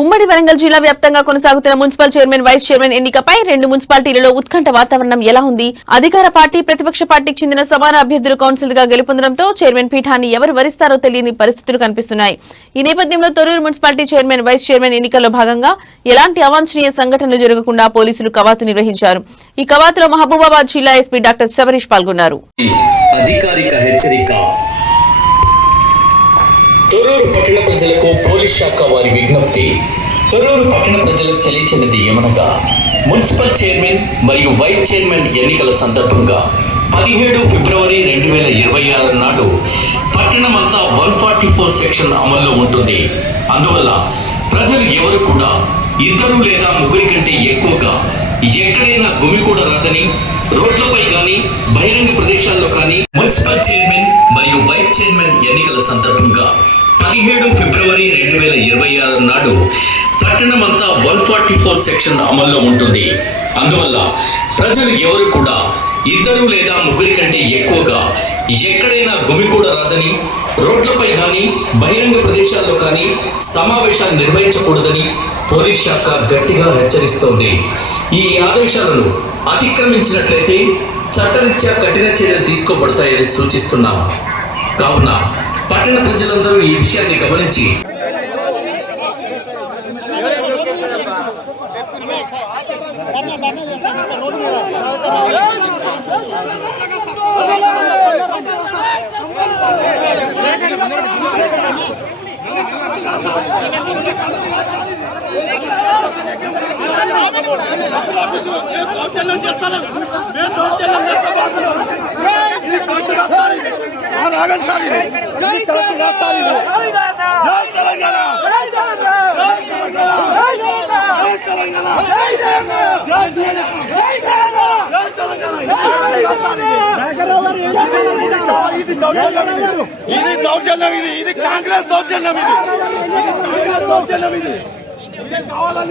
ఉమ్మడి వరంగల్ జిల్లా వ్యాప్తంగా కొనసాగుతున్న మున్సిపల్ చైర్మన్ వైస్ చైర్మన్ ఎన్నికపై రెండు మున్సిపాలిటీలలో ఉత్కంఠ వాతావరణం ఎలా ఉంది? అధికార పార్టీ ప్రతిపక్ష పార్టీకి చెందిన సమాన అభ్యర్థులు కౌన్సిల్ గా గెలుపొందడంతో చైర్మన్ పీఠాన్ని ఎవరు వరిస్తారో తెలియని పరిస్థితులు కనిపిస్తున్నాయి. ఈ నేపథ్యంలో Thorrur municipality chairman vice chairman ఎన్నికల్లో భాగంగా ఎలాంటి అవాంఛనీయ సంఘటనలు జరగకుండా పోలీసులు కవాతు నిర్వహించారు. ఈ కవాతులో మహబూబాబాద్ జిల్లా ఎస్పీ డాక్టర్ సవరీష్ పాల్గొన్నారు. తొర్రూరు పట్టణ ప్రజలకు పోలీస్ శాఖ వారి విజ్ఞప్తి. తొర్రూరు పట్టణ ప్రజలకు తెలియచేయనిది ఏమనగా, మున్సిపల్ చైర్మన్ మరియు వైస్ చైర్మన్ ఎన్నికల సందర్భంగా 17 ఫిబ్రవరి 2026 నాడు పట్టణమంతా 144 సెక్షన్ అమల్లో ఉంటుంది. అందువల్ల ప్రజలు ఎవరు కూడా ఇద్దరు లేదా ముగ్గురి కంటే ఎక్కువగా ఎక్కడైనా గుమికూడరాదని, రోడ్లపై కానీ బహిరంగ ప్రదేశాల్లో కానీ మున్సిపల్ చైర్మన్ మరియు వైస్ చైర్మన్ ఎన్నికల సందర్భంగా 17 ఫిబ్రవరి 2026 నాడు పట్టణమంతా 144 సెక్షన్ అమల్లో ఉంటుంది. అందువల్ల ప్రజలు ఎవరు కూడా ఇద్దరు లేదా ముగ్గురి కంటే ఎక్కువగా ఎక్కడైనా గుమికూడరాదని, రోడ్లపై కానీ బహిరంగ ప్రదేశాల్లో కానీ సమావేశాలు నిర్వహించకూడదని పోలీస్ శాఖ గట్టిగా హెచ్చరిస్తోంది. ఈ ఆదేశాలను అతిక్రమించినట్లయితే చట్టరీత్యా కఠిన చర్యలు తీసుకోబడతాయని సూచిస్తున్నాం. కావున పట్టణ ప్రజలందరూ ఈ విషయాన్ని గమనించి ఇది దౌర్జన్యం, ఇది కాంగ్రెస్ దౌర్జన్యం, ఇది కావాలని